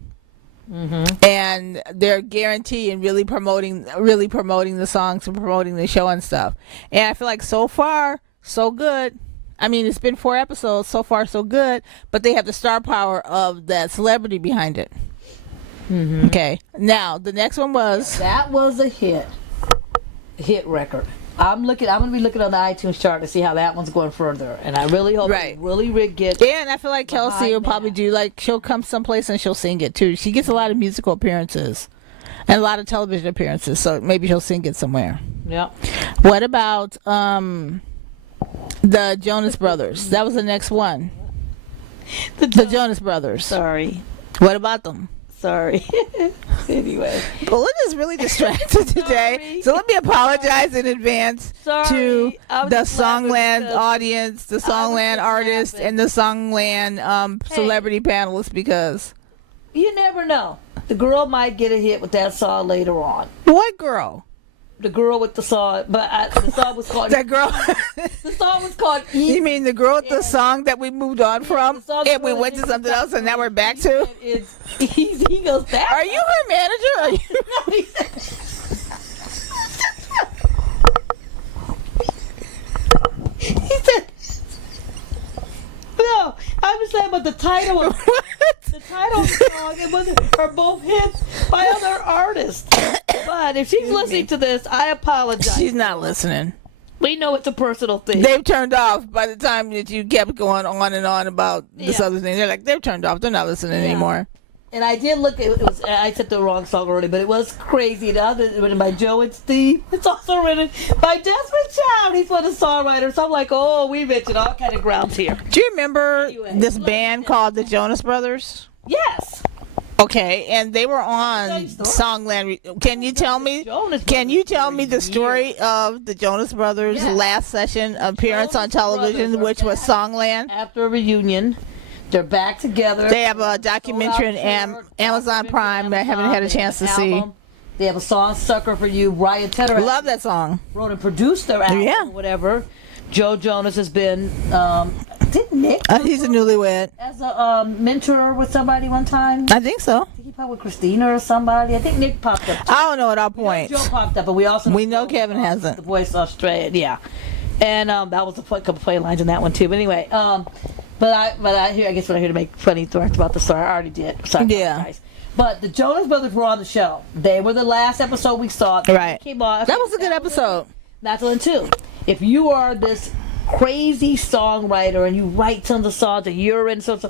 And they're guaranteeing really promoting the songs and promoting the show and stuff. And I feel like so far so good. I mean, it's been 4 episodes, so far so good, but they have the star power of that celebrity behind it. Okay, now the next one was that was a hit record. I'm going to be looking on the iTunes chart to see how that one's going further, and I really hope it really gets. Yeah, and I feel like Kelsey will probably do, like, she'll come someplace and she'll sing it too. She gets a lot of musical appearances and a lot of television appearances, so maybe she'll sing it somewhere. Yeah. What about the Jonas Brothers? That was the next one. The Jonas Brothers. Sorry. What about them? Sorry. Anyway. Belinda's really distracted today, so let me apologize in advance to the Songland audience, the Songland artists, and the Songland celebrity panelists, because you never know. The girl might get a hit with that song later on. What girl? The girl with the song, but the song was called. That girl. The song was called. Easy. You mean the girl with the song that we moved on from, and we went to something else, and now we're back to? It's easy. He goes back. Are you her manager? Are you? No, he said. No, I'm just saying, but the title of the title of the song, it wasn't, are both hits by other artists. But if she's listening to this, I apologize. She's not listening. We know it's a personal thing. They've turned off by the time that you kept going on and on about this other thing. They're like, they've turned off. They're not listening anymore. And I did look. It was. I said the wrong song already, but it was crazy. The other written by Joe and Steve. It's also written by Desmond Child. He's one of the songwriters. So I'm like, oh, we mentioned all kind of grounds here. Do you remember this band called the Jonas Brothers? Yes. Okay, and they were on Songland. Can you tell me? Can you tell me the story of the Jonas Brothers' last session appearance on television, which was Songland? After a reunion, they're back together. They have a documentary on Amazon Prime that I haven't had a chance to see. They have a song, "Sucker for You." Ryan Tedder. Love that song. Wrote and produced their album. Yeah. Whatever. Joe Jonas has been. Did Nick? He's a newlywed. As a mentor with somebody one time. I think so. I think he popped with Christina or somebody. I think Nick popped up. I don't know at all points. Joe popped up, but we also know Kevin hasn't. The voice Australia, yeah. And that was a couple play lines in that one too. But anyway, but I guess when I'm here to make funny remarks about the story, I already did. Sorry, guys. But the Jonas Brothers were on the show. They were the last episode we saw. Right. Came on. That was a good episode. That's one too. If you are this crazy songwriter and you write tons of songs and you're in so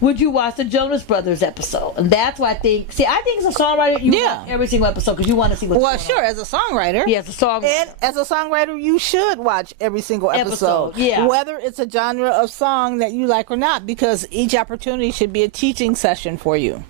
would you watch the Jonas Brothers episode? And that's why I think as a songwriter you watch every single episode because you want to see what's going on. As a songwriter. Yeah, as a songwriter. And as a songwriter, you should watch every single episode. Yeah. Whether it's a genre of song that you like or not, because each opportunity should be a teaching session for you.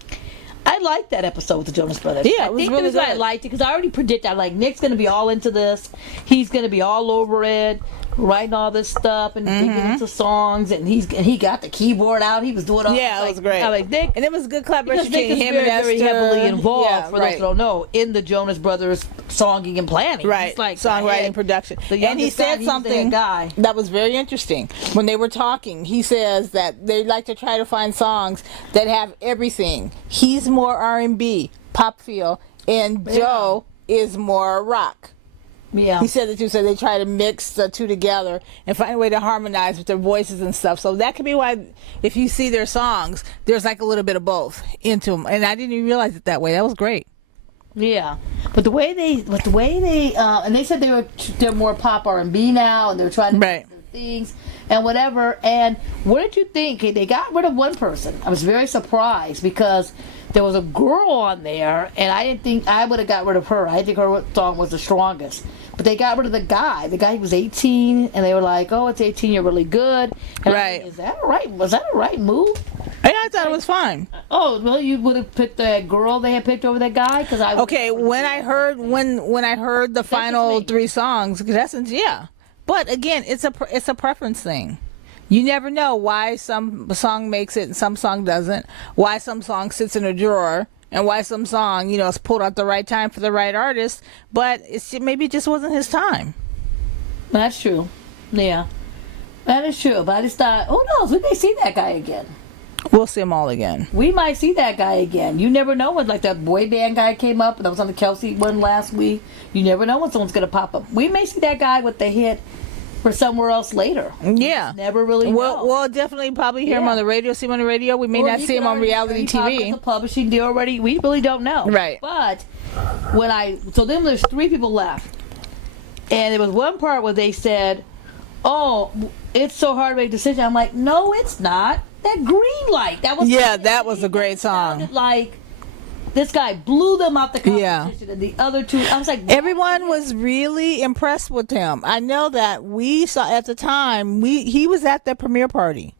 I liked that episode with the Jonas Brothers. Yeah, I it was think really the reason good. I liked it because I already predicted. Nick's going to be all into this. He's going to be all over it, writing all this stuff and digging into songs. And he got the keyboard out. He was doing all. Yeah, it was great. I like Nick, and it was a good collaboration because Nick between is him very, and very Esther. heavily involved. Yeah, for those who don't know, in the Jonas Brothers songing and planning. Right, He's like songwriting, production. And he said something that was very interesting when they were talking. He says that they like to try to find songs that have everything. He's more R&B, pop feel, and Joe is more rock. Yeah. He said that too, so they try to mix the two together and find a way to harmonize with their voices and stuff. So that could be why, if you see their songs, there's like a little bit of both into them. And I didn't even realize it that way. That was great. Yeah, but the way they, and they said they're more pop R&B now, and they're trying to do their things and whatever. And what did you think? They got rid of one person. I was very surprised because there was a girl on there, and I didn't think I would have got rid of her. I think her song was the strongest. But they got rid of the guy. The guy was 18, and they were like, "Oh, it's 18. You're really good." And Right. Is that right? Was that a right move? And I thought it was fine. Oh, well, you would have picked that girl they had picked over that guy? Because I Okay, when I heard the final me. 3 songs, contestants, yeah. But again, it's a preference thing. You never know why some song makes it and some song doesn't. Why some song sits in a drawer and why some song, is pulled out the right time for the right artist. But maybe it just wasn't his time. That's true. Yeah, that is true. But I just thought, who knows? We may see that guy again. We'll see them all again. We might see that guy again. You never know when, like, that boy band guy came up, and that was on the Kelsey one last week. You never know when someone's going to pop up. We may see that guy with the hit for somewhere else later. Yeah. Never really know. We'll definitely probably hear him Yeah. on the radio, see him on the radio. We may Or not he see him could on already- reality he popped with TV. the publishing deal already. We really don't know. Right. But so then there's 3 people left. And there was one part where they said, "Oh, it's so hard to make a decision." I'm like, "No, it's not. That green light. That was That was a great song. Sounded like this guy blew them out the competition, Yeah. and the other 2. I was like, Everyone was really impressed with him. I know that we saw at the time. He was at the premiere party,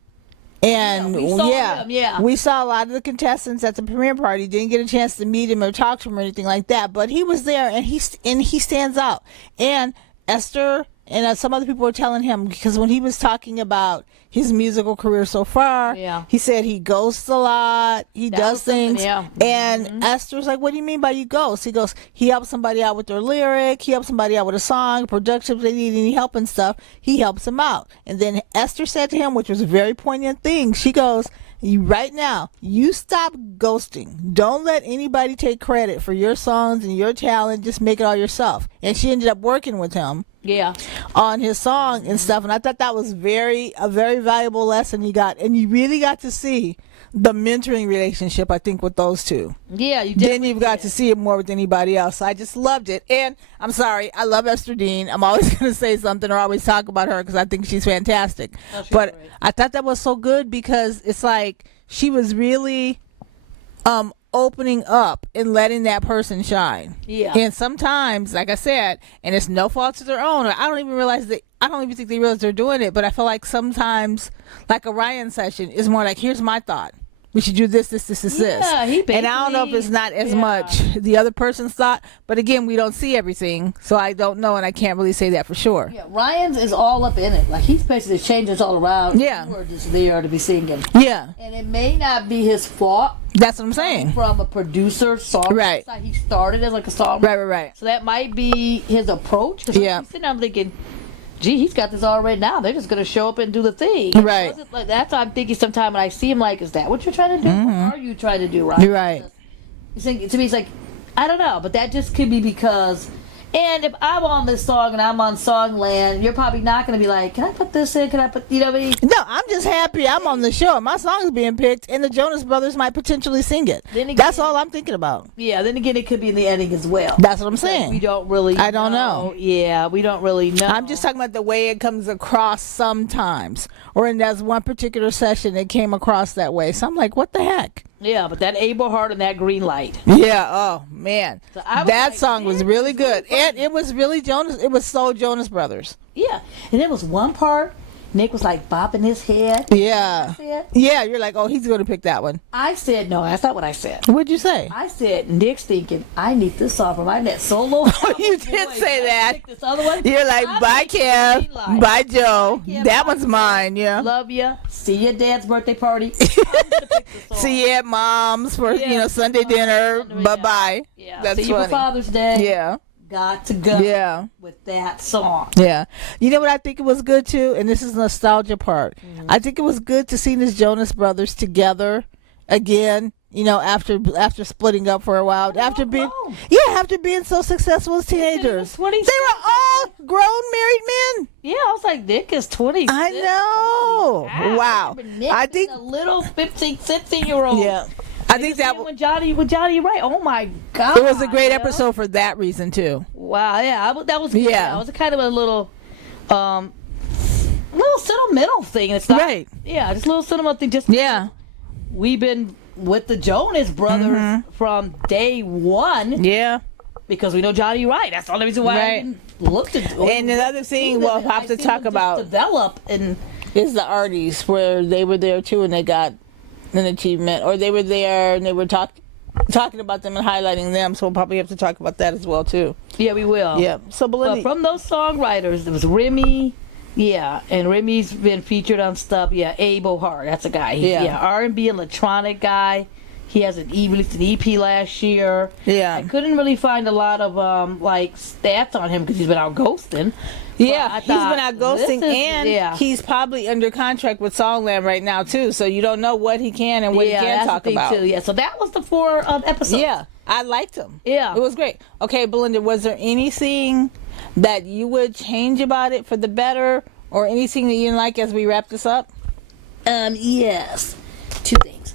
and Yeah, we saw him, yeah. we saw a lot of the contestants at the premiere party. Didn't get a chance to meet him or talk to him or anything like that. But he was there, and he stands out. And Esther and some other people were telling him, because when he was talking about his musical career so far, Yeah. he said he ghosts a lot. He That does was something, things. yeah. And Esther's like, "What do you mean by you ghost?" He goes, "He helps somebody out with their lyric. He helps somebody out with a song, production. If they need any help and stuff, he helps them out." And then Esther said to him, which was a very poignant thing, she goes, "Right now, you stop ghosting. Don't let anybody take credit for your songs and your talent. Just make it all yourself." And she ended up working with him yeah. on his song and stuff, and I thought that was a very valuable lesson he got, and you really got to see the mentoring relationship, I think, with those 2. Yeah, you Then you've got to see it more with anybody else. So I just loved it. And I'm sorry, I love Esther Dean. I'm always going to say something or always talk about her because I think she's fantastic. Oh, she's but great. I thought that was so good because it's like she was really opening up and letting that person shine. Yeah. And sometimes, like I said, and it's no fault to their own, or I don't even think they realize they're doing it, but I feel like sometimes, like a Ryan session is more like, here's my thought. We should do this. Yeah, he And I don't know if it's not as much the other person's thought, but again, we don't see everything, so I don't know, and I can't really say that for sure. Yeah, Ryan's is all up in it. Like, he's basically changing us all around. Yeah. We're just there to be singing. Yeah, And it may not be his fault that's what I'm saying. from a producer, songwriter Right. side. He started as like a songwriter. Right. So that might be his approach. 'Cause Yeah. I'm sitting there thinking, gee, he's got this all right now. They're just going to show up and do the thing. Right. It wasn't like, that's what I'm thinking sometimes when I see him, like, is that what you're trying to do? What are you trying to do, right? You're right. To me, it's like, I don't know, but that just could be because, and if I'm on this song and I'm on Songland, you're probably not going to be like, can I put this in? Can I put, you know what I mean? No, I'm just happy I'm on the show. My song is being picked, and the Jonas Brothers might potentially sing it. Then again- That's all I'm thinking about. Yeah, then again, it could be in the ending as well. That's what I'm We saying. don't really I don't know. Yeah, we don't really know. I'm just talking about the way it comes across sometimes, or in that one particular session, it came across that way. So I'm like, what the heck? Yeah, but that Abel Heart and that Green Light. Yeah. Oh man, So I was that like, song was man, really this is good, really and it was really Jonas. It was so Jonas Brothers. Yeah, and there was one part, Nick was like bopping his head. Yeah. I said, Yeah. You're like, oh, he's going to pick that one. no, that's not what I said. What'd you say? I said, Nick's thinking, I need this song for my next solo. You did say that. Pick this other one. You're like, I'm bye, picking Green Kev. Light. Bye, Joe. Kev, That bye, one's Joe. mine. Yeah. Love ya. See you at Dad's birthday party. I'm gonna pick this song. See you at Mom's for Yeah, Sunday dinner. yeah. Bye bye. Yeah. That's See you for funny. Father's Day. Yeah. Got to go. Yeah. With that song. Yeah. You know what I think it was good too, and this is nostalgia part. I think it was good to see these Jonas Brothers together again. You know, after splitting up for a while, after being so successful as teenagers, they 26. were all grown married men. Yeah, I was like, Nick is 20. I know. Wow. I think a little 15, 16-year-old. yeah. I think that when Johnny, right? Oh my God! it was a great yeah. episode for that reason too. Wow, yeah, that was good. Yeah. It was a kind of a little sentimental thing. It's not Right. Yeah, just a little sentimental thing. Just Yeah. we've been with the Jonas Brothers from day one. Yeah. Because we know Johnny Wright. That's the only reason why I even looked at it. And another thing we'll have to talk about develop and is the artists, where they were there too and they got an achievement, or they were there and they were talking about them and highlighting them. So we'll probably have to talk about that as well too. Yeah, we will. Yeah. So Belinda, from those songwriters, there was Remy. Yeah, and Remy's been featured on stuff. Yeah, Abe O'Hara, that's a guy. R&B electronic guy. He has released an EP last year. Yeah. I couldn't really find a lot of stats on him because he's been out ghosting. Yeah, he's been out ghosting, and he's probably under contract with Songland right now too. So you don't know what he can and what he can't talk about. Too. Yeah, so that was the 4 episodes. Yeah, I liked him. Yeah, it was great. Okay, Belinda, was there anything that you would change about it for the better, or anything that you didn't like as we wrap this up? Yes, 2 things.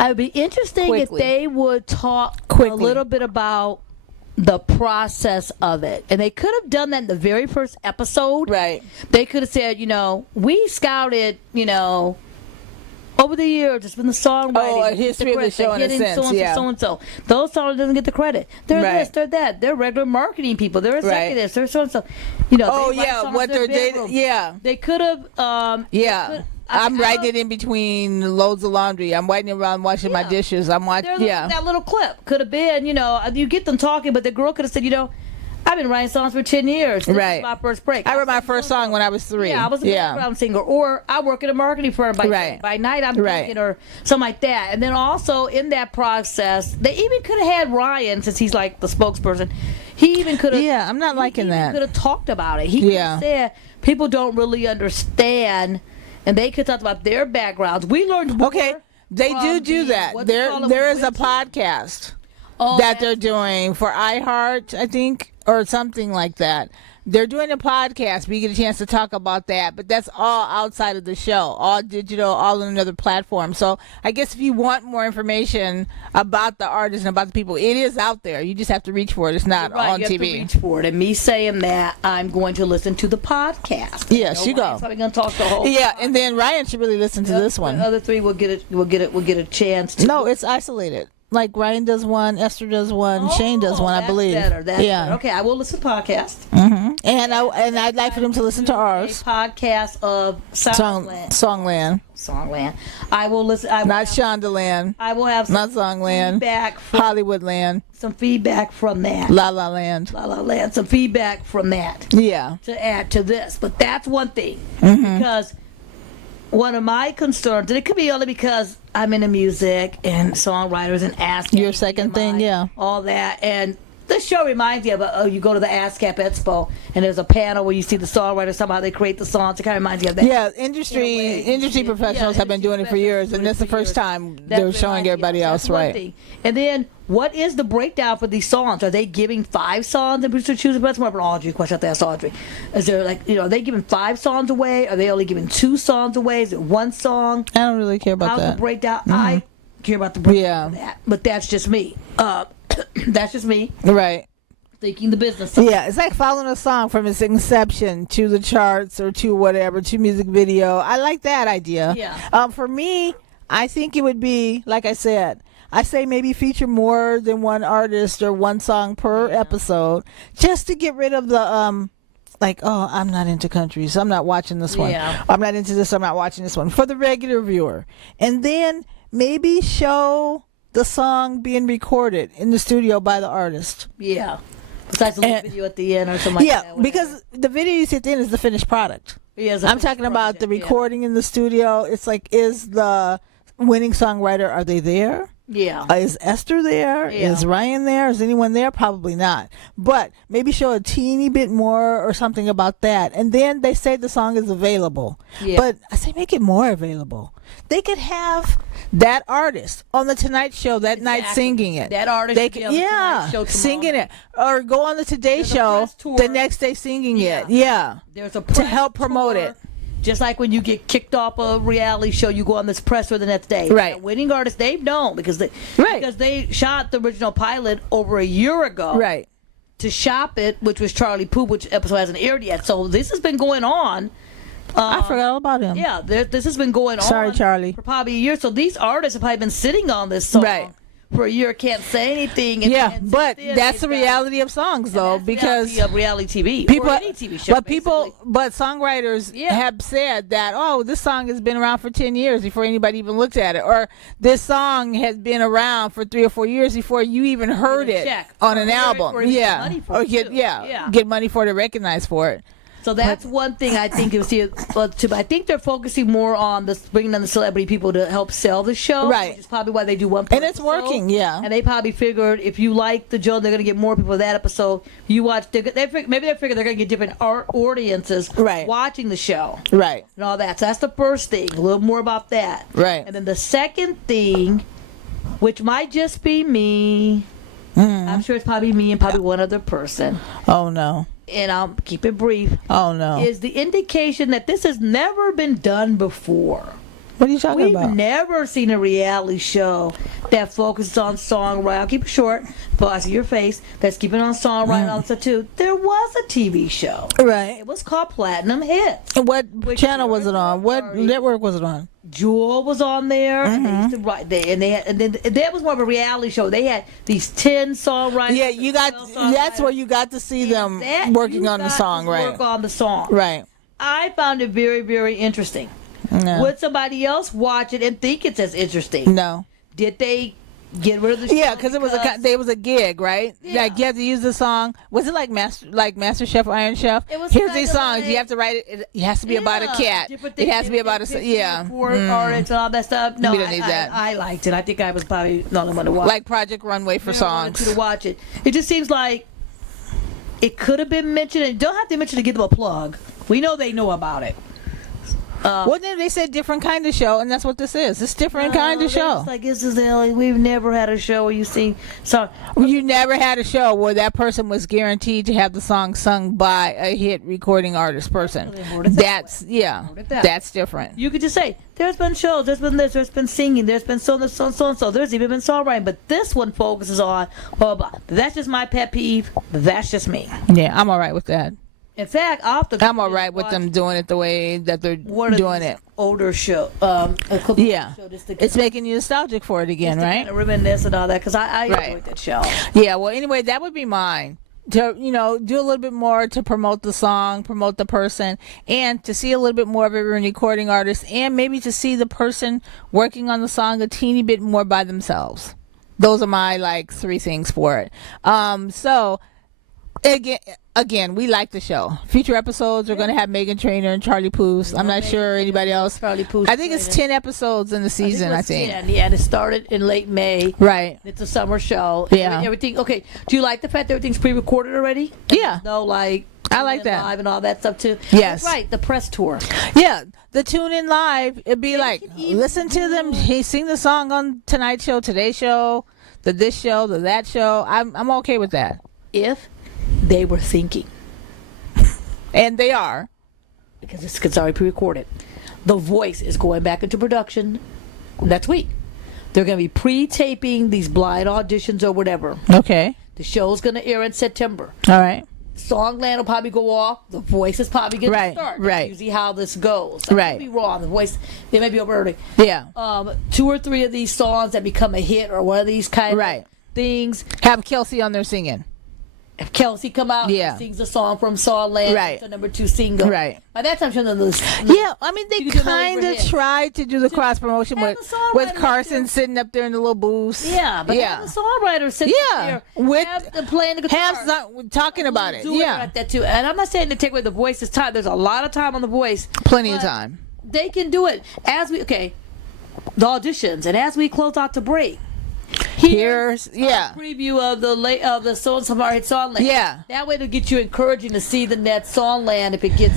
It would be interesting if they would talk a little bit about the process of it. And they could have done that in the very first episode. Right. They could have said, we scouted, over the years, it's been the songwriting. A history of the show in a sense, so-and-so. Those songs doesn't get the credit. They're this, they're that. They're regular marketing people. They're executives. They're so-and-so. What their data, They could have, I'm writing it in between loads of laundry. I'm writing it around washing my dishes. I'm watching. That little clip could have been, you get them talking, but the girl could have said, I've been writing songs for 10 years. This is my first break. I wrote my first song when I was 3. Yeah, I was a background singer. Or I work at a marketing firm by night. I'm thinking, or something like that. And then also in that process, they even could have had Ryan, since he's like the spokesperson. He even could have. Yeah, I'm not liking that. He could have talked about it. He could have said people don't really understand. And they could talk about their backgrounds. We learned more. Okay, they do that. There is a podcast that they're doing for iHeart, I think, or something like that. They're doing a podcast. We get a chance to talk about that, but that's all outside of the show, all digital, all on another platform. So I guess if you want more information about the artists and about the people, it is out there. You just have to reach for it. It's not on TV. You have to reach for it. And me saying that, I'm going to listen to the podcast. Yes, you go. Probably going to talk the whole. Yeah, and then Ryan should really listen to this one. The other 3 will get a chance to. No, it's isolated. Like Ryan does one, Esther does one, Shane does one, I believe. That's better. Okay, I will listen to podcast. And I'd like for them to listen to ours. A podcast of Songland. I will listen. Not Shondaland. I will have not Songland. Feedback from Hollywoodland. Some feedback from that. La La Land. Some feedback from that. Yeah. To add to this, but that's one thing because. One of my concerns, and it could be only because I'm into music and songwriters and ASCAP. Your second thing, all that, and this show reminds you of you go to the ASCAP Expo and there's a panel where you see the songwriters, somehow they create the songs. It kind of reminds you of that. Yeah, industry professionals have been doing it for years, and that's the first time they're showing everybody else, right? And then, what is the breakdown for these songs? Are they giving 5 songs and producer choosing? That's more of an Audrey question. I have to ask Audrey. Is there are they giving 5 songs away? Are they only giving 2 songs away? Is it 1 song? I don't really care about that. How's the breakdown? I care about the breakdown of that, but that's just me. That's just me. Right. Thinking the business. Yeah, it's like following a song from its inception to the charts or to whatever, to music video. I like that idea. Yeah. For me, I think it would be, like I said, I say maybe feature more than one artist or one song per episode, just to get rid of the I'm not into country, so I'm not watching this one. Yeah. I'm not into this, I'm not watching this one. For the regular viewer. And then maybe show the song being recorded in the studio by the artist. Yeah. Besides a little video at the end or something like that. Yeah, because the video you see at the end is the finished product. Yeah, I'm talking about the recording in the studio. It's like, is the winning songwriter, are they there? Yeah. Is Esther there? Yeah. Is Ryan there? Is anyone there? Probably not. But maybe show a teeny bit more or something about that. And then they say the song is available. Yeah. But I say make it more available. They could have that artist on the Tonight Show that night singing it. That artist they could, singing it. Or go on the Today Show the next day singing it. Yeah. There's a to help promote it. Just like when you get kicked off a reality show, you go on this press for the next day. Right. Now, winning artists, they've known because they shot the original pilot over a year ago. Right. To shop it, which was Charlie Puth, which episode hasn't aired yet. So this has been going on I forgot all about him. Yeah, this has been going on. Sorry, Charlie. For probably a year. So these artists have probably been sitting on this song Right. for a year, can't say anything. And but that's the reality of songs, though, because of reality TV people, or any TV show. but songwriters have said that, oh, this song has been around for 10 years before anybody even looked at it, or this song has been around for 3 or 4 years before you even heard it on an album. Get money for it to recognize for it. So that's one thing I think you see. I think they're focusing more on bringing in the celebrity people to help sell the show, right? Which is probably why they do one. And it's working, yeah. And they probably figured if you like the show, they're going to get more people that episode. You watch, maybe they figure they're going to get different audiences watching the show, right? And all that. So that's the first thing. A little more about that, right? And then the second thing, which might just be me. I'm sure it's probably me and probably one other person. Oh no. And I'll keep it brief. Oh no. Is the indication that this has never been done before. What are you talking about? We've never seen a reality show that focuses on songwriting. I'll keep it short, but I see your face. That's keeping on songwriting and all that stuff too. There was a TV show. Right. It was called Platinum Hits. And what channel was it on? What network was it on? Jewel was on there. And they used to write and then that was more of a reality show. They had these 10 songwriters. Yeah, you got that's where you got to see them working on the song, right? Work on the song. Right. I found it very, very interesting. No. Would somebody else watch it and think it's as interesting? No. Did they get rid of the show? Yeah, because it was a gig, right? Yeah. Like you have to use the song. Was it like Master Chef or Iron Chef? It was. Here's these songs. You have to write it. It has to be about a cat. It has to be about a artists and all that stuff. No, we don't need that. I liked it. I think I was probably the only one to watch. Like Project Runway for songs. To watch it. It just seems like it could have been mentioned. And don't have to mention to give them a plug. We know they know about it. Well, then they said different kind of show, and that's what this is. It's different kind of show. Like this is we've never had a show where you sing. So you never had a show where that person was guaranteed to have the song sung by a hit recording artist person. That's that's different. You could just say there's been shows, there's been this, there's been singing, there's been so and so. There's even been songwriting, but this one focuses on blah blah. That's just my pet peeve. That's just me. Yeah, I'm all right with that. In fact, I'm all right with them doing it the way that they're doing it. Older show, yeah, it's making you nostalgic for it again, right? Kind of reminisce and all that because I enjoyed that show. Yeah, well, anyway, that would be mine. To do a little bit more to promote the song, promote the person, and to see a little bit more of a recording artist, and maybe to see the person working on the song a teeny bit more by themselves. Those are my 3 things for it. So. Again, we like the show. Future episodes, we're going to have Megan Trainor and Charlie Puth. I'm not sure anybody else. Charlie Puth. I think it's 10 episodes in the season, I think. 10, yeah, and it started in late May. Right. It's a summer show. Yeah. Everything. Okay. Do you like the fact that everything's pre-recorded already? Yeah. No, I like that. Live and all that stuff too. Yes. That's right. The press tour. Yeah. The tune in live, it'd be listen to them. He sing the song on tonight's show, today's show, this show, that show. I'm okay with that. If they were thinking. And they are. Because it's already pre-recorded. The Voice is going back into production next week. They're going to be pre-taping these blind auditions or whatever. Okay. The show's going to air in September. All right. Songland will probably go off. The Voice is probably going to start. That's usually how this goes. I could be wrong. The Voice, they may be over early. Yeah. 2 or 3 of these songs that become a hit or one of these kind of things. Have Kelsey on there singing. If Kelsey come out and sings a song from Songland, it's the number 2 single. Right. By that time, she'll know this. Yeah, I mean, they kind of tried to do the cross promotion with Carson sitting up there in the little booth. Yeah, but have the songwriter sitting there playing the guitar. Talking about it. Yeah. Like that too. And I'm not saying to take away the Voice's time. There's a lot of time on the Voice. Plenty of time. They can do it. The auditions, and as we close out to break, here's a preview of the songs from our hit Songland. Yeah, that way to get you encouraging to see the net Songland if it gets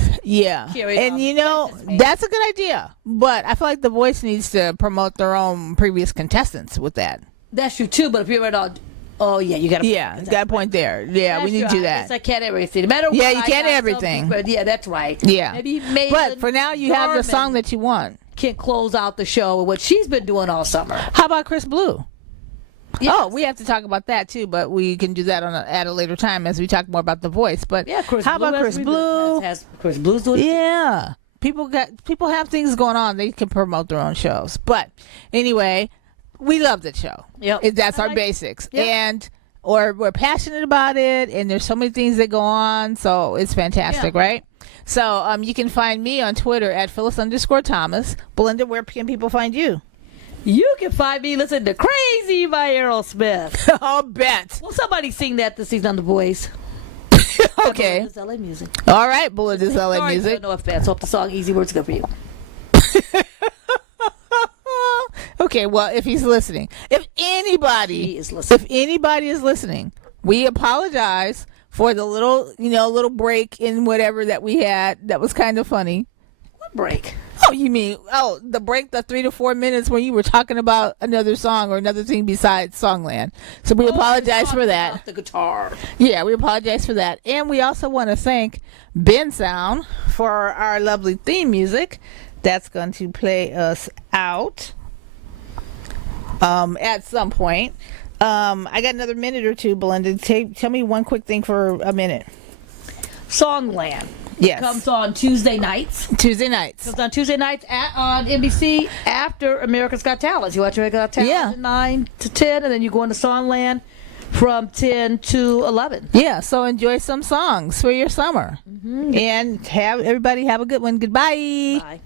carried on. That's a good idea. But I feel like the Voice needs to promote their own previous contestants with that. That's true too. But if you're at all. Oh yeah, you got got a point there. Yeah, we need to do that. I can't everything. No matter what. Yeah, you can't everything. But yeah, that's right. Yeah, but for now, you have the song that you want. Can close out the show with what she's been doing all summer. How about Chris Blue? Yes. Oh, we have to talk about that too, but we can do that at a later time as we talk more about the Voice. But Chris how Blue about Chris Blue? Chris Blue's doing it. people have things going on. They can promote their own shows. But anyway, we love the show. Yep. That's our basics. Yep. And or we're passionate about it, and there's so many things that go on, so it's fantastic, right? So you can find me on Twitter at Phyllis_Thomas. Belinda, where can people find you? You can find me listening to Crazy by Aerosmith. I'll bet. Well, somebody sing that this season on The Voice. Okay. Belinda's LA Music. All right, Belinda's LA Sorry, Music. No offense. Hope the song Easy Words good for you. Okay, well, if he's listening, if anybody is listening, we apologize for the little break in whatever that we had. That was kind of funny. What break? Oh, you mean the break, the 3 to 4 minutes when you were talking about another song or another thing besides Songland. So we apologize for that. About the guitar. Yeah, we apologize for that, and we also want to thank Ben Sound for our lovely theme music. That's going to play us out at some point. I got another minute or two, Belinda. Tell me one quick thing for a minute. Songland. Yes. Comes on Tuesday nights. Comes on Tuesday nights on NBC after America's Got Talent. You watch America's Got Talent from 9 to 10, and then you go into Songland from 10 to 11. Yeah, so enjoy some songs for your summer. And everybody have a good one. Goodbye. Bye.